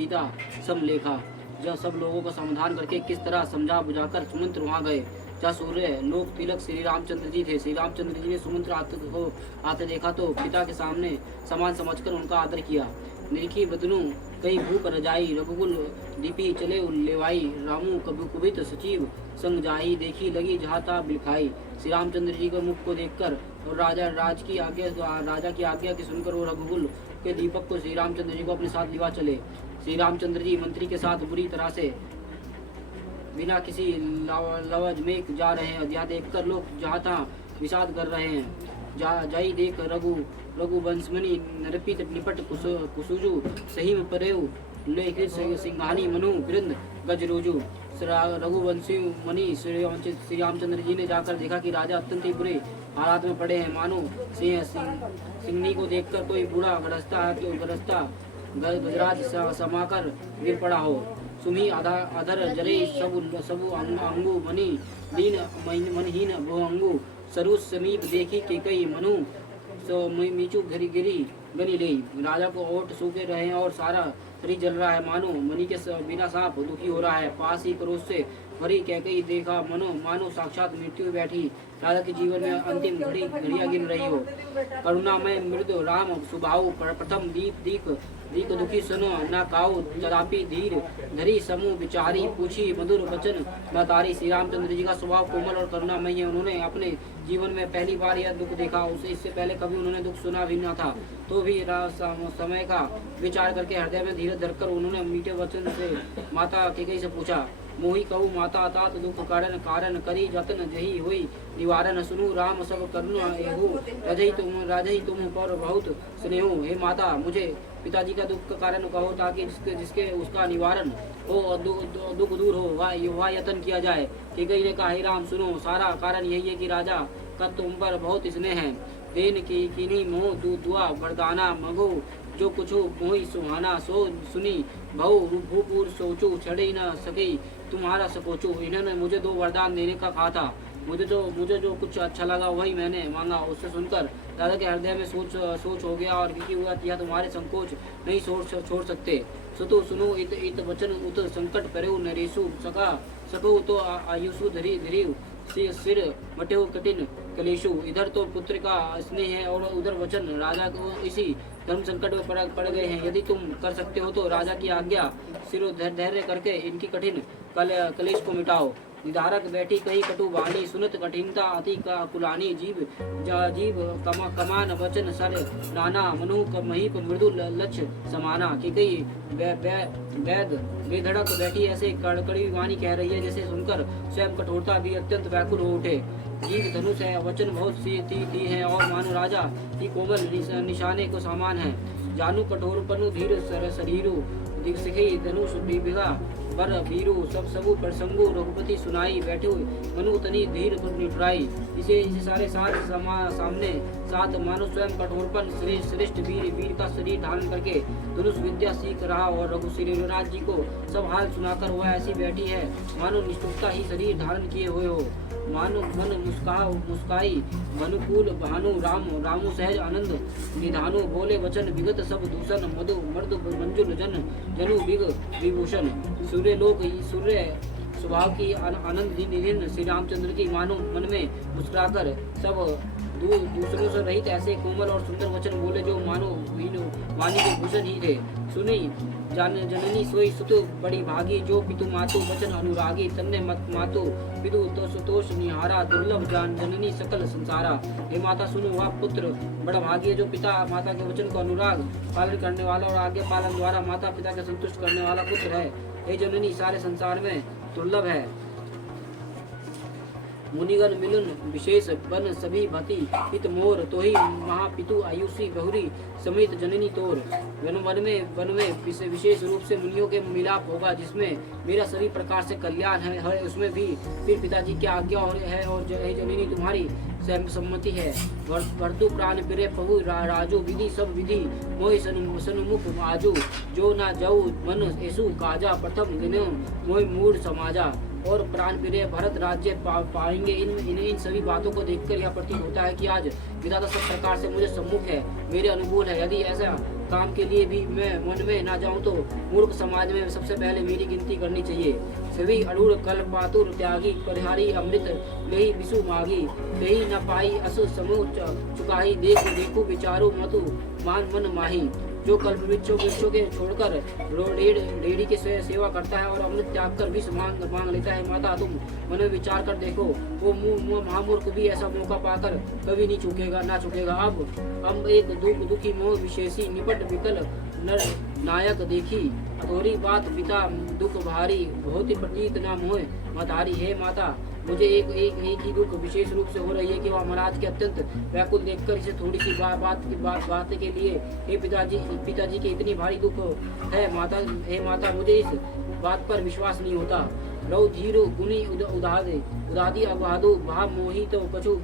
पिता सम लेखा। जब सब लोगों का समाधान करके किस तरह समझा बुझाकर सुमंत्र वहाँ गए। जहाँ सूर्य लोक तिलक श्री रामचंद्र जी थे। श्री रामचंद्र जी ने सुमंत्र आते देखा तो पिता के सामने समान समझकर उनका आदर किया। निरखी बदनू कई भूप रजाई, रघुकुल दीपी चले लेवाई। रामू कबू कुबित सचिव संग जाही, देखी लगी जहाता बिलखाई। श्री रामचंद्र जी के मुख को देखकर और राजा की आज्ञा की सुनकर वो रघुकुल के दीपक को श्री रामचंद्र जी को अपने साथ लिवा चले। श्री रामचंद्र जी मंत्री के साथ बुरी तरह से बिना किसी लवज में जा रहे हैं। यह देखकर लोग जहाँ तहाँ विषाद कर रहे हैं। जाई देख रघु वंशमणि नरपित निपट कुसुजु सही में परेव लेख सिंहानी मनु वृंद गजरोजु। रघुवंशी मणि श्री रामचंद्र जी ने जाकर देखा कि राजा अत्यंत ही बुरे हालात में पड़े हैं, मानो सिंहनी को देखकर कोई बूढ़ा गरजता गजराज समाकर गिर पड़ा हो। सुमी अधर जरे सबु अंगु मणि दीन मनहीन भुअंगु सरुस समीप देखी के कई मनु सो मीचू घरी गिरी गनी ले। राजा को ओट सूखे रहे हैं और सारा शरीर जल रहा है, मानो मणि के बिना सांप दुखी हो रहा है। पास ही क्रोध से भरी कई देखा मानो साक्षात मृत्यु बैठी राजा के जीवन में अंतिम घड़ियां गिन रही हो। करुणा में मृदु राम सुभाव प्रथम दीक दुखी सुनो न काऊ तदापि धीर धरी समूह विचारी पूछी मधुर वचन न तारी। श्री रामचंद्र जी का स्वभाव कोमल और करुणामय है। उन्होंने अपने जीवन में पहली बार यह दुख देखा। इससे पहले कभी उन्होंने दुख सुना भी न था। तो भी समय का विचार करके हृदय में धीरज धरकर उन्होंने मीठे वचन से माता कैकेयी से पूछा, मोहि कहू माता तात दुख कारण करी जतन जही हुई निवारण। सुनु राम सब करुणा एहु राजही तुम पर बहुत स्नेहु। हे माता, मुझे पिताजी का दुख का कारण कहो ताकि जिसके उसका निवारण हो और दुख दूर हो वह यत्न किया जाए। कैकेयी ने कहा, हे राम सुनो, सारा कारण यही है कि राजा का तुम पर बहुत स्नेह है। देन की किनी मोह दुआ वरदाना मगो जो कुछ मोहि सुहाना सो सुनी बहु भूपूर सोचो छड़े न सके तुम्हारा सकोचो। इन्होंने मुझे 2 वरदान देने का कहा था। मुझे जो कुछ अच्छा लगा वही मैंने मांगा। उससे सुनकर राजा के हृदय में सोच हो गया और क्योंकि हुआ यह तुम्हारे संकोच नहीं छोड़ सकते। सुतो सुनो इत वचन उत संकट परेउ नरेशु सको तो आयुषु धरी सिर मटेहु कठिन कलेशु। इधर तो पुत्र का स्नेह है और उधर वचन। राजा को इसी धर्म संकट में पड़ गए हैं। यदि तुम कर सकते हो तो राजा की आज्ञा सिरो धैर्य करके इनकी कठिन कलेश को मिटाओ। निधारक बैठी कही कटु वाणी सुनत कठिनता अति का कुलानी। जीव कमान वचन सर नाना मनु महीप मृदु लक्ष्य समाना। कि कई वैद बेधड़क बैठी ऐसे कड़कड़ी वाणी कह रही है जैसे सुनकर स्वयं कठोरता भी अत्यंत व्याकुल हो उठे। जीव धनुष है, वचन बहुत सी है और मानो राजा की कोमल निशाने को समान है। जानू कठोर पनु धीर शरीरु सिखी धनुष बिगा बर वीरू सबु प्रसंगु रघुपति सुनाई। बैठे मनु तनी धीर निठुराई। इसे सारे सामने साथ मानो स्वयं कठोरपन श्रेष्ठ वीर का शरीर धारण करके धनुष विद्या सीख रहा और रघुराज जी को सब हाल सुनाकर वह ऐसी बैठी है मानो निष्ठुरता ही शरीर धारण किए हुए हो। मानो मन मुस्काई मनुकूल भानु रामु सहज आनंद निधानु। बोले वचन विगत सब दूषण मधु मर्द मंजुल जनु बिग विभूषण। सूर्य स्वभाव की आनंद निधिन श्री रामचंद्र की मानो मन में मुस्कुराकर सब दूसरों से रहित ऐसे कोमल और सुंदर वचन बोले जो मानो वाणी के भूषण ही थे। सुनी जननी सोई सुतु बड़ी भागी जो पितु मातु वचन अनुरागी। तन्ने मत मातु पितु तो सुतोष निहारा दुर्लभ जननी सकल संसारा। हे माता सुनो, वह पुत्र बड़ा भागी है जो पिता माता के वचन को अनुराग पालन करने वाला और आज्ञा पालन द्वारा माता पिता के संतुष्ट करने वाला पुत्र है। हे जननी सारे संसार में दुर्लभ है। मुनिगण मिलन विशेष बन सभी भति हित मोर। तो ही महापितु आयुषी बहुरी समेत जननी तोर। वन में विशेष रूप से मुनियों के मिलाप होगा जिसमें मेरा सभी प्रकार से कल्याण है उसमें भी फिर पिताजी की आज्ञा है और जननी तुम्हारी सम्मति है। वर्तु प्राण पिरे पहु राजो विधि सब विधि मोहि सन्मुख आजू। जो ना जाऊ मन ऐसु काजा प्रथम दिन मोहि मूड समाजा। और प्राण प्रिय भरत राज्य पाएंगे। इन सभी बातों को देखकर यह प्रतीत होता है कि आज विधाता सब प्रकार से मुझे सम्मुख है, मेरे अनुकूल है। यदि ऐसा काम के लिए भी मैं मन में ना जाऊं तो मूर्ख समाज में सबसे पहले मेरी गिनती करनी चाहिए। सभी अड़ूर कल पातुर त्यागी परिहारी अमृत लेही विषु मागी तेही न पाई असु समूह चुकाही देख देखू विचारू मतु मान मन माही। जो कल्प वृक्षों के छोड़कर रेड़ी की सेवा करता है और अमृत त्याग कर विष मांग लेता है, माता तुम मन में विचार कर देखो, वो महामूर्ख भी ऐसा मौका पाकर कभी नहीं चूकेगा ना चूकेगा। अब एक दुखी मोह विशेषी निपट विकल नर नायक देखी अधूरी बात पिता दुख भारी बहुत ही प्रतीत ना मोह मतारी। हे माता मुझे एक ही दुख विशेष रूप से हो रही है कि वह महाराज के अत्यंत व्याकुल देखकर इसे थोड़ी सी बात के लिए हे पिताजी के इतनी भारी दुख है माता। हे माता मुझे इस बात पर विश्वास नहीं होता। रऊ धीरु गुनी उदादी अगादु भाव मोही तो कछु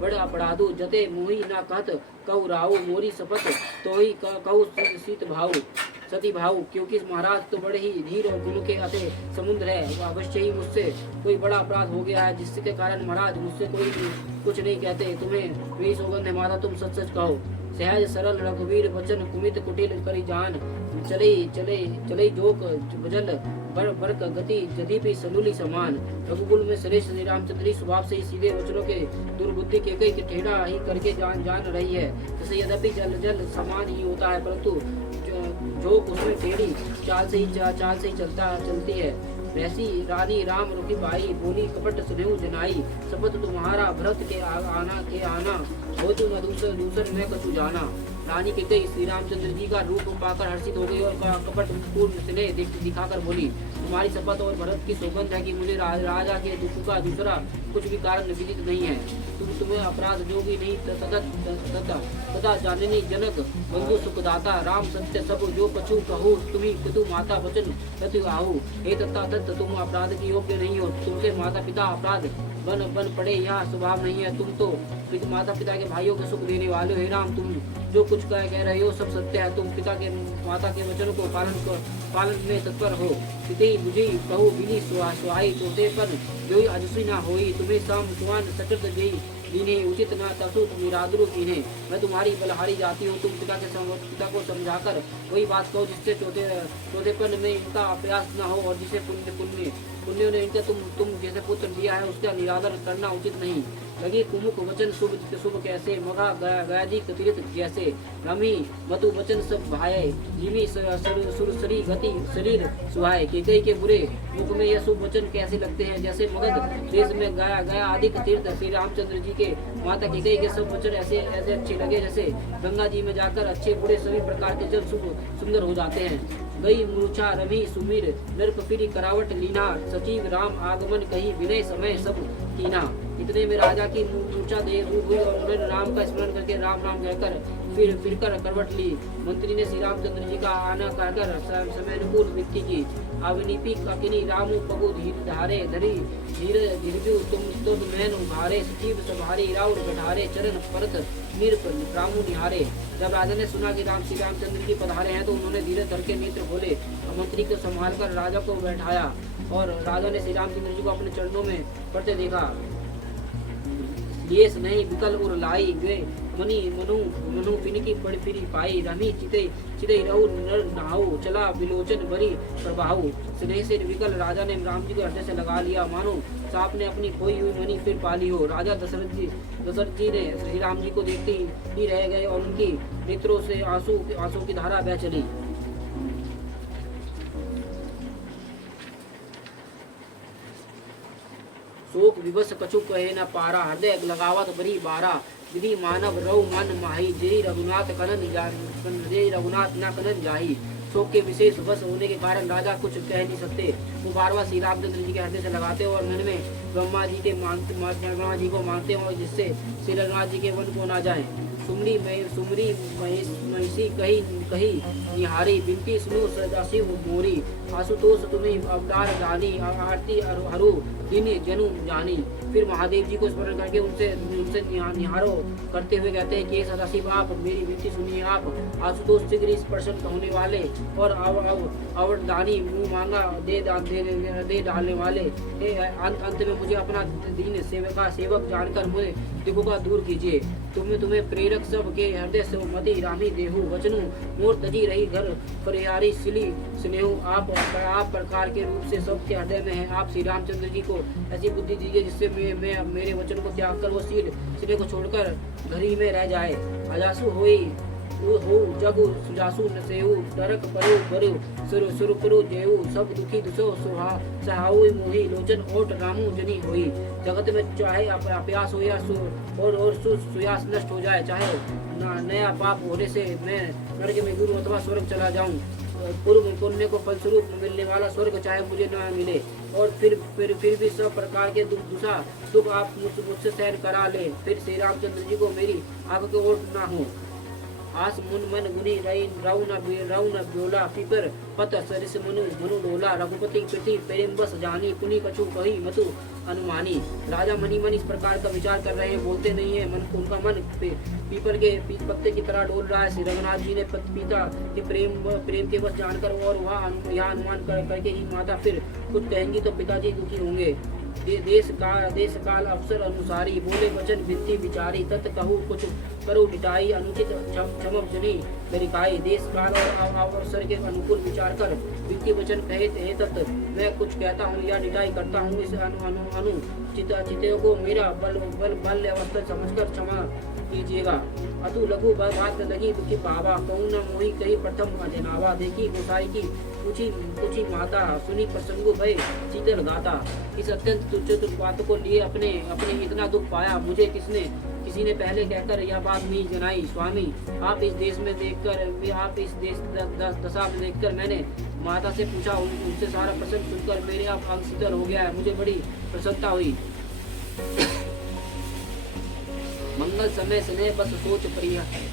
बड़ अपराधु जते मोही ना कहत कहु राहु मोरी शपथ तो ही कहु शीत भाव सती भाव। क्योंकि महाराज तो बड़े ही धीर और गुण के अतः समुद्र है, वो अवश्य ही मुझसे कोई बड़ा अपराध हो गया है जिसके कारण महाराज मुझसे कोई कुछ नहीं कहते। तुम्हें मेरी सौगंध है माता, तुम सच सच कहो। सहज सरल रघुवीर वचन कुमित कुटिल करी जान चले जोक भजल बर गति जदि भी सनुली समान। रघुकुल में श्रेष्ठ श्री रामचंद्र स्वभाव से ही सीधे वचनों के दुर्बुद्धि के कई टेढ़ा ही करके जान रही है। जैसे यद्यपि जल समान ही होता है परंतु जो उसमें टेढ़ी चाल से ही चलती है। वैसी रानी राम रुखी बाई बोली कपट सुनेऊ जनाई शपथ तुम्हारा भरत के आना हो तुम दूसर मैं कछु जाना। रानी के कई श्री रामचंद्र जी का रूप पाकर हर्षित हो गई और कपट पूर्ण स्नेह दिखाकर बोली तुम्हारी शपथ और भरत की सौगंध है कि मुझे राजा के दुख का दूसरा कुछ भी कारण विदित नहीं है। तुम्हें अपराध जो भी नहीं तथा जाननी जनक बंधु सुखदाता राम सत्य सब जो कछु कहू तुम्ही पितु माता वचन प्रति आहु। हे तथा तत्व तुम अपराध की योग्य नहीं हो, तुमसे माता पिता अपराध बन पड़े यह स्वभाव नहीं है। तुम तो माता पिता के भाइयों के सुख देने वाले हो। हे राम तुम जो कुछ कह रहे हो सब सत्य है। तुम पिता के माता के वचन को पालन में तत्पर हो। पिते बुझी कहू बिनी सुहाई तोते पर जो अजसी ना होई तुम्हें साम सुहान सचत जई दीने उचित न तसु निरादरु कीने। मैं तुम्हारी बलहारी जाती हूँ, तुम पिता को समझाकर वही बात कहो जिससे चौथेपन में इनका प्रयास न हो और जिसे पुण्यों ने इनका तुम जैसे पुत्र दिया है उसका निरादर करना उचित नहीं। लगी कुमुक वचन शुभ कैसे मगा गयाजी तीर्थ जैसे रमी मधु वचन सब भाए जिमी सुरसरी गति शरीर सुहाए। केकई के बुरे मुख में यह शुभ वचन कैसे लगते हैं जैसे मगध देश में गया आदि तीर्थ श्री रामचंद्र जी के माता केकई के सब वचन ऐसे अच्छे लगे जैसे गंगा जी में जाकर अच्छे बुरे सभी प्रकार के जल सुंदर हो जाते हैं। गई मूर्छा रवि सुमीर नृप फिरी करावट लीना सचिव राम आगमन कही विनय समय सब कीना। इतने में राजा की मूर्छा देह हुई और उन्होंने राम का स्मरण करके राम राम कहकर फिरकर करवट ली। मंत्री ने श्री रामचंद्र जी का आना कहकर समय अनुकूल व्यक्ति की अविनीपी काकिनी रामु पगु धीर धारे धरी धीर तुम मैन उभारे सचिव सभारे राउर बैठारे चरण परत मीर रामु निहारे। जब राजा ने सुना कि श्री रामचंद्र जी पधारे हैं तो उन्होंने धीरे धर के नेत्र खोले और मंत्री को संभाल कर राजा को बैठाया और राजा ने श्री रामचंद्र जी को अपने चरणों में पड़ते देखा। ये नहीं विकल उर लाई गे मनी मनु पिनकी पड़ फिरी पाई रमी चिते रहु नर नाहु चला विलोचन बरी प्रभाऊ। स्नेह से विकल राजा ने राम जी को हृदय से लगा लिया मानो सांप ने अपनी खोई हुई मणि फिर पाली हो। राजा दशरथ जी ने श्री राम जी को देखते ही रह गए और उनकी नेत्रों से आंसू की धारा बह चली। शोक विवश कछु कहे न पारा हृदय लगावत बरी बारा विधि मानव रऊ मन माही जय रघुनाथ न कनन जाही। शोक के विशेष वश होने के कारण राजा कुछ कह नहीं सकते। वो बार बार श्री रामचंद्र जी के हृदय से लगाते और मन में ब्रह्मा जी को मानते और जिससे श्री रघुनाथ जी के वन को ना जाए। सुमरी महिषी कही निहारी बिनती सुनो सदाशिव मोरी आशुतोष तुम्हें अवतार जानी आरती हरू दिन जनु जानी। फिर महादेव जी को स्मरण करके उनसे निहारो करते हुए कहते हैं कि सदाशिव आप मेरी विनती सुनिए। आप आशुतोष शीघ्र इस प्रसन्न होने वाले और अवरदानी मुँह मांगा दे डालने वाले अंत में मुझे अपना दीन सेवक जानकर मुझे दुखों का दूर कीजिए। तुम्हें प्रेरक तिलक सब के हृदय से मति रामी देहु वचनु मोर तजी रही घर परिहारी सिली स्नेहु आप प्रकार के रूप से सबके हृदय में है। आप श्री रामचंद्र जी को ऐसी बुद्धि दीजिए जिससे मैं मेरे वचन को त्याग कर वो सील सिले को छोड़कर घरी में रह जाए। अजासु होई हो जगु सुजासु नसेहु डरक परु बरु सुर पुरु जेहु सब दुखी दुसो सुहा सहाउ मोहि लोचन ओट रामु जनी होई। जगत में चाहे अप्यास हो या और सुयास नष्ट हो जाए, चाहे नया पाप होने से मैं नरक में गिरूं अथवा स्वर्ग चला जाऊं, पूर्व पुण्य को फलस्वरूप मिलने वाला स्वर्ग चाहे मुझे न मिले, और फिर भी सब प्रकार के दुख आप मुझसे सहन करा ले, फिर श्री रामचंद्र जी को मेरी आंख के ओट ना हो। आस मुन मन गुनी राउ न ब्योला पीपर पत सरिस मनु डोला रघुपति प्रति प्रेम बस जानी पुनि कछु कही मतु अनुमानी। राजा मनी इस प्रकार का विचार कर रहे हैं, बोलते नहीं है। उनका मन पीपल के पत्ते की तरह डोल रहा है। श्री रघुनाथ जी ने पिता के प्रेम के बस जानकर और वह यह अनुमान करके ही माता फिर कुछ कहेंगी तो पिताजी दुखी होंगे। देश काल अवसर अनुसारी बोले वचन विनती विचारी तत् कहू कुछ करो डिटाई अनुचित क्षम जनी गरिकाई। देश काल और अवसर के अनुकूल विचार कर विनती वचन कहे तत् मैं कुछ कहता हूँ या डिटाई करता हूँ। इस अनुचित को मेरा बल अवस्था समझकर क्षमा कीजिएगा। अतु लघु बात लगी दुखी पावा कहूँ न मोही कही प्रथम अजनावा। देखी गोसाई की कुछ माता सुनी प्रसंगो भय शीतल गाता। इस अत्यंत तुच्छ बात को लिए अपने इतना दुख पाया, मुझे किसी ने पहले कहकर यह बात नहीं जनाई। स्वामी आप इस देश दशा में देखकर मैंने माता से पूछा, उनसे सारा प्रसंग सुनकर मेरे आप अंग शीतल हो गया है, मुझे बड़ी प्रसन्नता हुई। मंगल समय स्नेह बस सोच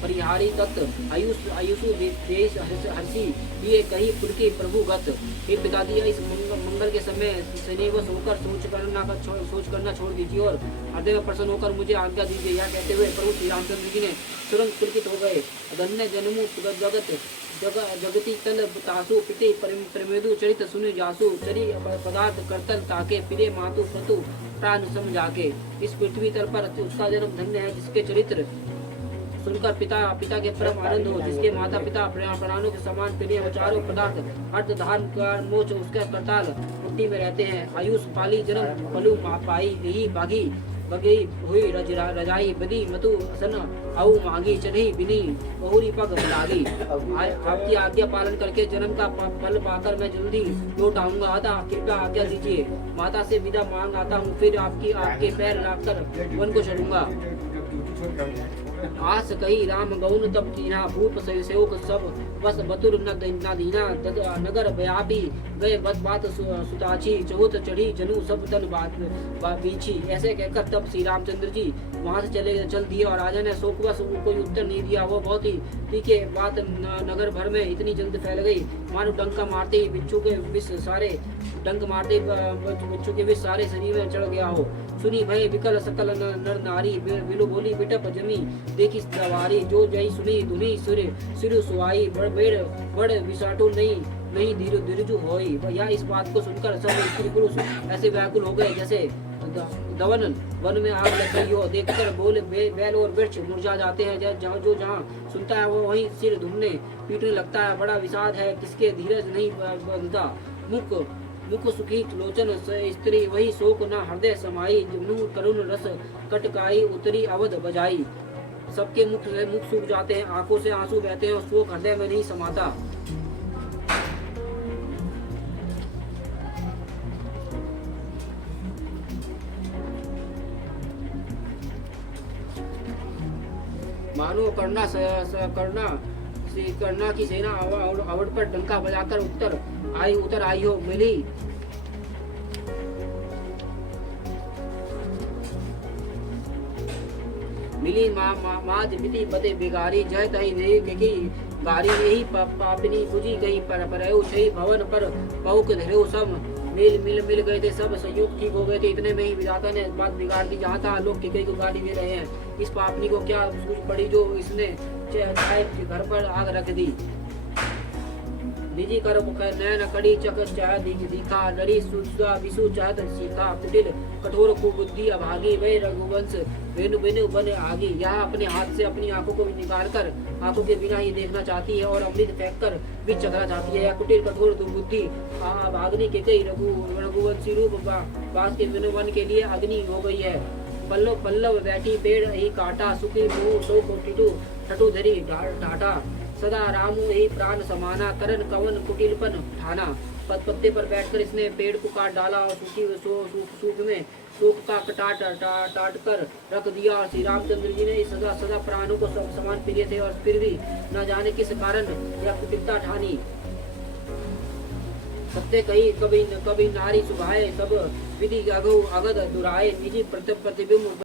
परिहारी तत्व आयुषु देश हर्षी दिए कही पुरके प्रभु गत। हे पिताजी इस मंगल के समय स्नेह बस होकर सोच करना छोड़ दीजिए और हृदय में प्रसन्न होकर मुझे आज्ञा दीजिए। यह कहते हुए प्रभु श्री रामचंद्र जी ने तुरंत पुलकित हो गए। धन्य जन्मु जगति तल तासु पिते प्रमेदु चरित सुनि जासु चरि पदार्थ करतल ताके फिरे मातु प्रतु प्राण सम जाके। इस पृथ्वी तल पर उसका जन्म धन्य है जिसके चरित्र सुनकर पिता के परम आनंद हो, जिसके माता पिता प्राणों के समान प्रिय हो, चारों पदार्थ अर्थ धान का मोच उसके करताल मुट्ठी में रहते हैं। आयुष पाली जन्म पलु पाई यही बागी बगई हुई रजाई बदी मतु सन आऊ मांगी चढ़ी बिनी बहुरी पग लागी। आपकी आज्ञा पालन करके जन्म का फल पाकर मैं जल्दी लौट आऊंगा, अतः कृपया आज्ञा दीजिए। माता से विदा मांग आता हूँ, फिर आपके पैर लागकर वन को चढ़ूंगा। आस कही राम गौन तब कीना भूप सेवक सब बस बतुर न दीना नगर व्यापी गए बस बात सुताची चौथ चढ़ी जनु सब तन बात बीछी। ऐसे कहकर तब श्री रामचंद्र जी वहां से चल दिए और राजा ने शोकवश कोई उत्तर नहीं दिया। वो बहुत ही तीखे बात नगर भर में इतनी जल्द फैल गई मानो डंका मारते ही बिच्छू के विष सारे बिच्छू के विष सारे शरीर में चढ़ गया हो। सुनी भय विकल सकल नर नारी बिलु बोली बिटप जमी देखी सवारी जो जय सुनी धुनी सिर सुहाई बड़ विसाटु नहीं धीरजु होई। या इस बात को सुनकर सब स्त्री पुरुष ऐसे व्याकुल हो गए जैसे दवन वन में आग लग गई हो। देखकर बोले बैल और वृक्ष मुरझा जाते हैं, जहाँ सुनता है वो वहीं सिर धुमने पीटने लगता है। बड़ा विषाद है किसके धीरज नहीं बनता। मुख सुखी लोचन स्त्री वही शोक न हृदय समाई। मुँह करुण रस कटकाई उतरी अवध बजाई। सबके मुख सूख जाते हैं, आंखों से आंसू बहते हैं और शोक हृदय में नहीं समाता। मानो करना की सेना अवध पर डंका बजाकर उतर आई हो। मिली माज मिति बदे बिगारी जय तही देखी गारी यही पापिनी बुझी गई पर छही भवन पर पहुक धरे सब मिल गए थे। सब संयुक्त ठीक हो गए थे। इतने में ही विधाता ने बात बिगाड़ दी। जहाँ था लोग टिकई को गाड़ी दे रहे हैं। इस पापनी को क्या सूझ पड़ी जो इसने घर पर आग रख दी। निजी कर मुख नयन कड़ी चक चाह दिखा नरी सुजा विसु चाहत सीखा कुटिल कठोर कुबुद्धि अभागी वह रघुवंश वेनु वेनु बन आगी। यह अपने हाथ से अपनी आंखों को निकाल कर आंखों के बिना ही देखना चाहती है और अमृत फेंक कर भी चखना चाहती है। यह कुटिल कठोर दुर्बुद्धि भागनी के कई रघुवंशी रूप बास के वन के लिए अग्नि हो गई है। पल्लव पल्लव बैठी पेड़ ही काटा सुखी मुंह शोक टिटू ठटू धरी ढाटा सदा रामू ही प्राण समाना करन कवन कुटिलपन ठाना। पत्ते पर बैठकर इसने पेड़ को काट डाला और सूख में सूख का टाट कर रख दिया। और श्री रामचंद्र जी ने सदा सदा प्राणों को समान प्रिय थे और फिर भी न जाने किस कारण यह कुटिलता ठानी। सत्य कही कभी नारी सुभाए सब विधि अगध दुराए निजी प्रतिबिंब